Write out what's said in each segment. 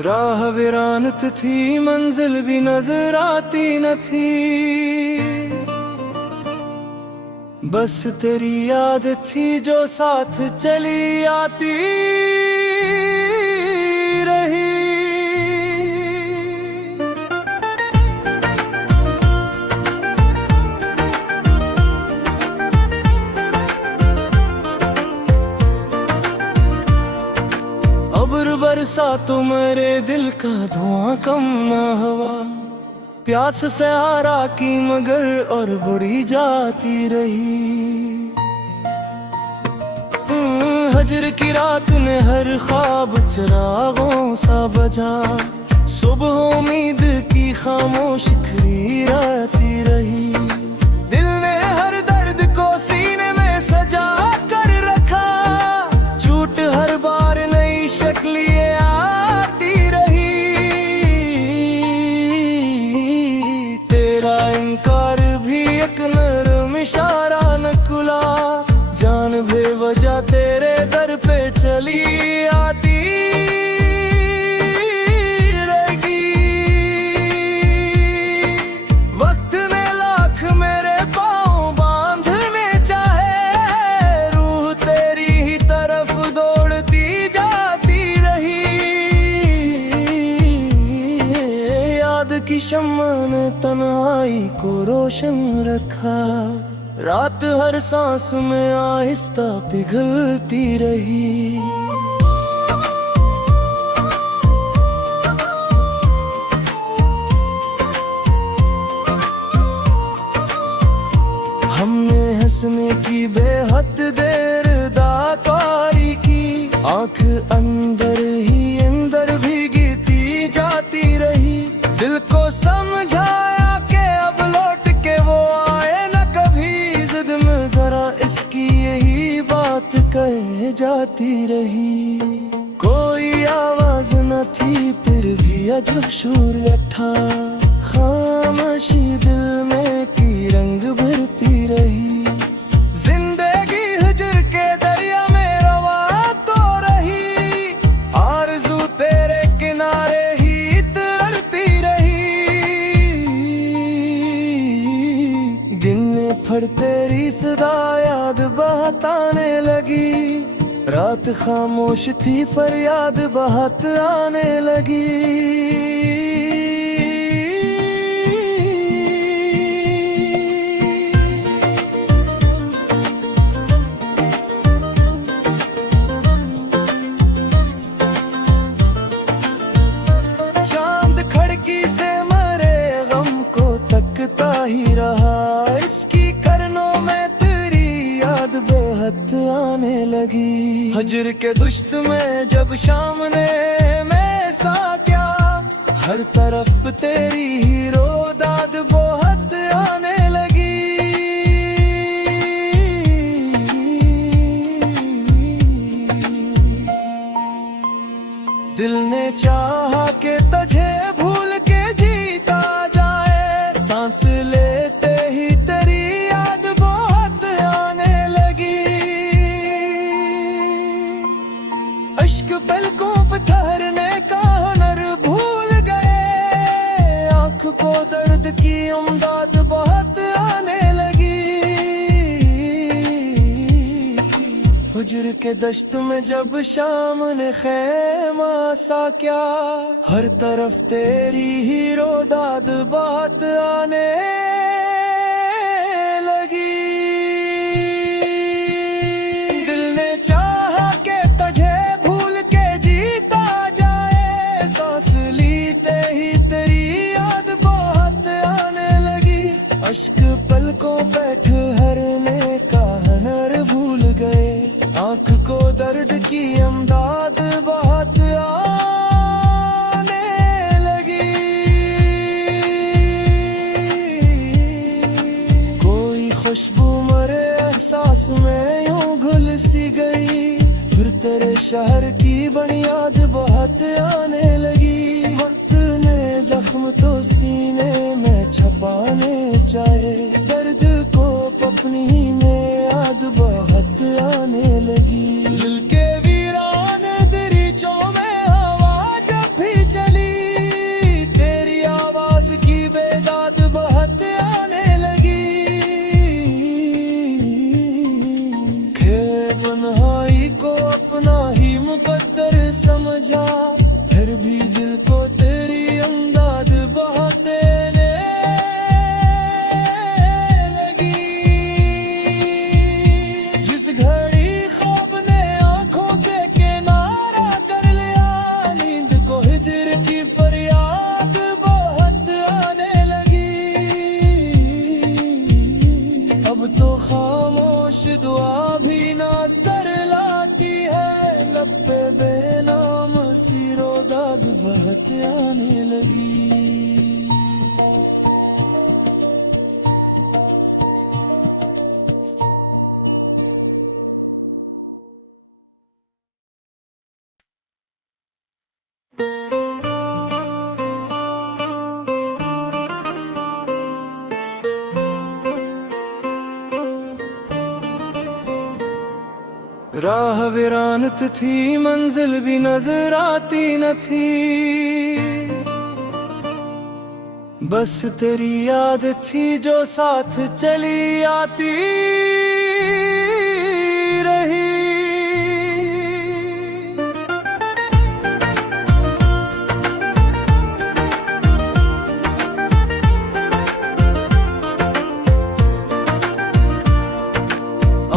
राह वीरानत थी, मंजिल भी नजर आती न थी। बस तेरी याद थी जो साथ चली आती रही। अब्र बरसा तो मेरे दिल का धुआं कम न हुआ। प्यास सहारा की मगर और बुढ़ी जाती रही। हजर की रात ने हर ख्वाब चिरागों सा बजा। सुबह उम्मीद की खामोश खरी रहती रही। दिल ने हर दर्द को सीने में सजा कर रखा। झूठ हर बार नई शक्ल आती रही। तेरा इनकार भी एक नरम इशारा न खुला। जान बेवजह तेरे दर पे चली आती रहेगी। वक्त ने लाख मेरे पाँव बांधने चाहे। रूह तेरी ही तरफ दौड़ती जाती रही। याद की शम्मा ने तन्हाई को रोशन रखा। रात हर सांस में आहिस्ता पिघलती रही। हमने हंसने की बेहद देर दाकारी की। आंख अंदर ही अंदर भीगती जाती रही। दिल को समझाया कि अब लौट के वो आए न कभी। जिद में जरा इसकी यही बात कह जाती रही। कोई आवाज न थी फिर भी अजब शोर उठा। खामोशी दिल में की रंग भरती रही। जिंदगी हिजर के दरिया में रवा तो रही। आरज़ू तेरे किनारे ही तरती रही। दिन में फड़ तेरी सदा याद बहताने लगी। रात खामोश थी फरियाद बहत आने लगी। चांद खिड़की से मरे गम को तकता ही रहा। इसकी करनों में तेरी याद बेहद आने लगी। हजर के दुश्त में जब शाम ने मैं सा क्या। हर तरफ तेरी हीरो दाद बहुत आने लगी। दिल ने चाहा कि तुझे भूल के जीता जाए। सांस लेते ही तेरी याद बहुत आने लगी। अश्क पलकों पे ठहरने का हुनर भूल गए। आँख को दर्द की उम्दाद बहुत आने लगी। हुजर के दश्त में जब शाम ने खैमा सा क्या। हर तरफ तेरी हीरो दाद बहुत आने लगी। दिल ने चाहा कि तुझे भूल के जीता जाए। सांस लीते ही तेरी याद बहुत आने लगी। अश्क पलकों पे ठहरने का हुनर भूल गए। आँख को दर्द की अमदाद बहुत आने लगी। कोई खुशबू मरे एहसास में यूं घुल सी गई। फिर तेरे शहर की बुनियाद बहुत आने लगी। वक्त ने जख्म तो सीने में छपाने चाहे। दर्द को अपनी में याद बहुत आने लगी। दिल के वीरान दरीचों में हवा जब भी राह वीरानत थी, मंजिल भी नजर आती न थी। बस तेरी याद थी जो साथ चली आती रही।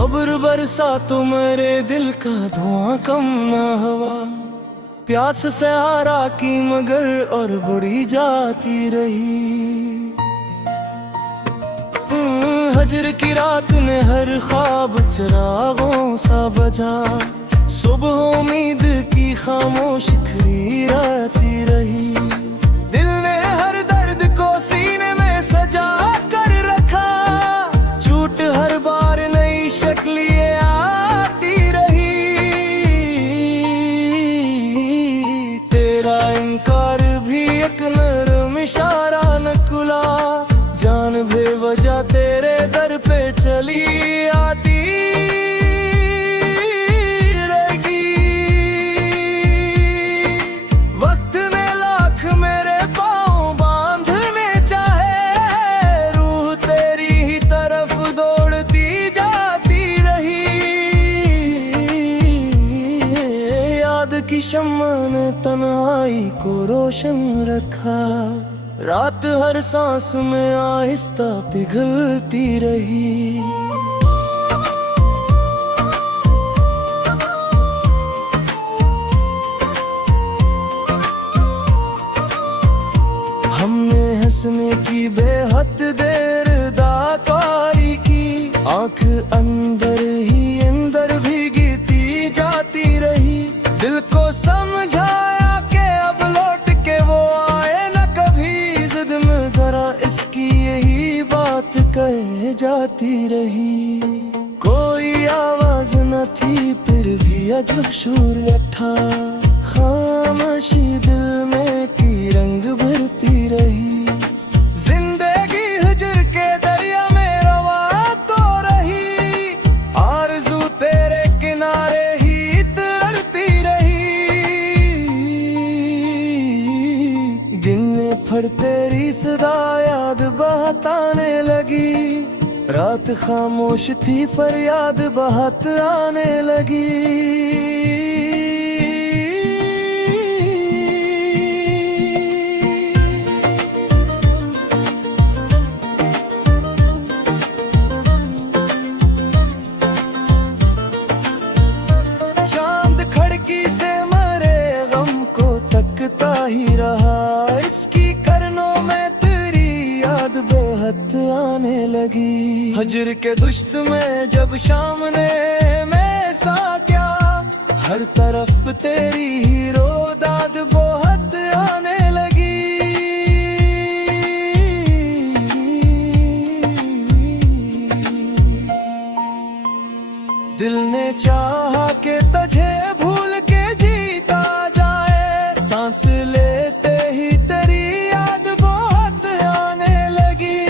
अब्र बरसा तो मेरे दिल का धुआं कम न हुआ। प्यास सहारा की मगर और बुढ़ी जाती रही। हजर की रात ने हर ख्वाब चिरागों सा बजा। सुबह उम्मीद की खामोश खरी रहती रही। दिल ने हर दर्द को सीने में सजा कर रखा। झूठ हर बार नई शक्ल आती रही। तेरा इनकार भी एक नरम इशारा न खुला। जान बेवजह तेरे दर पे चली आती रहेगी। वक्त ने लाख मेरे पाँव बांधने चाहे। रूह तेरी ही तरफ दौड़ती जाती रही। याद की शम्मा ने तन्हाई को रोशन रखा। रात हर सांस में आहिस्ता पिघलती रही। हमने हंसने की बेहद देर दाकारी की। आंख अंदर ही अंदर भीगती जाती रही। दिल को समझाया कि अब लौट के वो आए न कभी। जिद में धरा इसकी यही बात कह जाती रही। कोई आवाज न थी फिर भी अजब शोर उठा। खामोशी दिल में की रंग भरती रही। जिंदगी हिजर के दरिया में रवा तो रही। आरज़ू तेरे किनारे ही तरती रही। दिन फड़ तेरी सदा याद बहताने लगी। रात खामोश थी फरियाद बहत आने लगी। चांद खिड़की से मरे गम को तकता ही रहा। इसकी करनों में तेरी याद बेहद आने लगी। हजर के दुश्त में जब शाम ने मैं सा क्या। हर तरफ तेरी ही रोदाद बहुत आने लगी। दिल ने चाहा कि तुझे भूल के जीता जाए। सांस लेते ही तेरी याद बहुत आने लगी।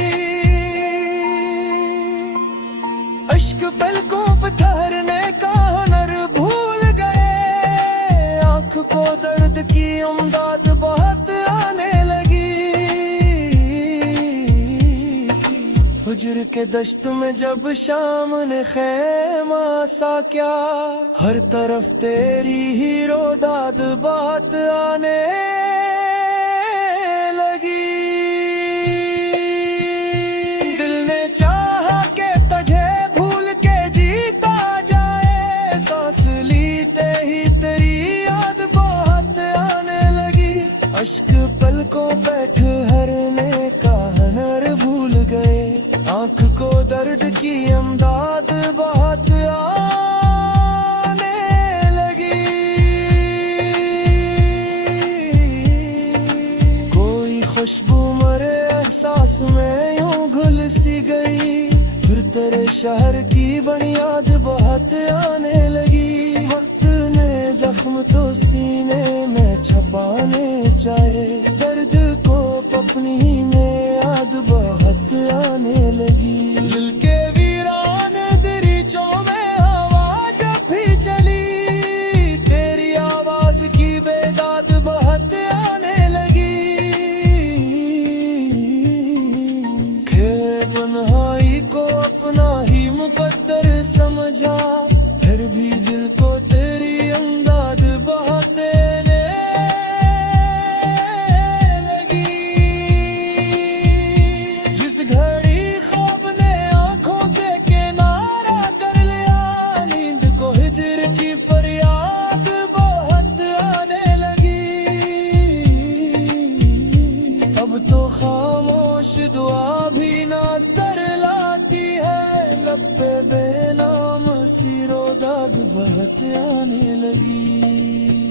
अश्क पलकों पे ठहरने का हुनर भूल गए। आँख को दर्द की उम्दाद बहुत आने लगी। हुजर के दश्त में जब शाम ने खैमा सा क्या। हर तरफ तेरी ही रोदाद बहुत आने लगी। दिल ने चाहा कि तुझे भूल के जीता जाए। सांस लीते ही तेरी याद बहुत आने लगी। अश्क पलकों पे ठहरने का हुनर भूल गए। आँख को दर्द की अमदाद बहुत आने लगी। कोई खुशबू मरे एहसास में यूं घुल सी गई। फिर तेरे शहर की बुनियाद बहुत आने लगी। वक्त ने जख्म तो सीने में छपाने चाहे। दर्द को अपनी में याद बहुत आने लगी। दिल के वीरान दरीचों में हवा जब भी खामोश दुआ भी ना सर लाती है, लब पे बेनाम सी रोदाग बहत आने लगी।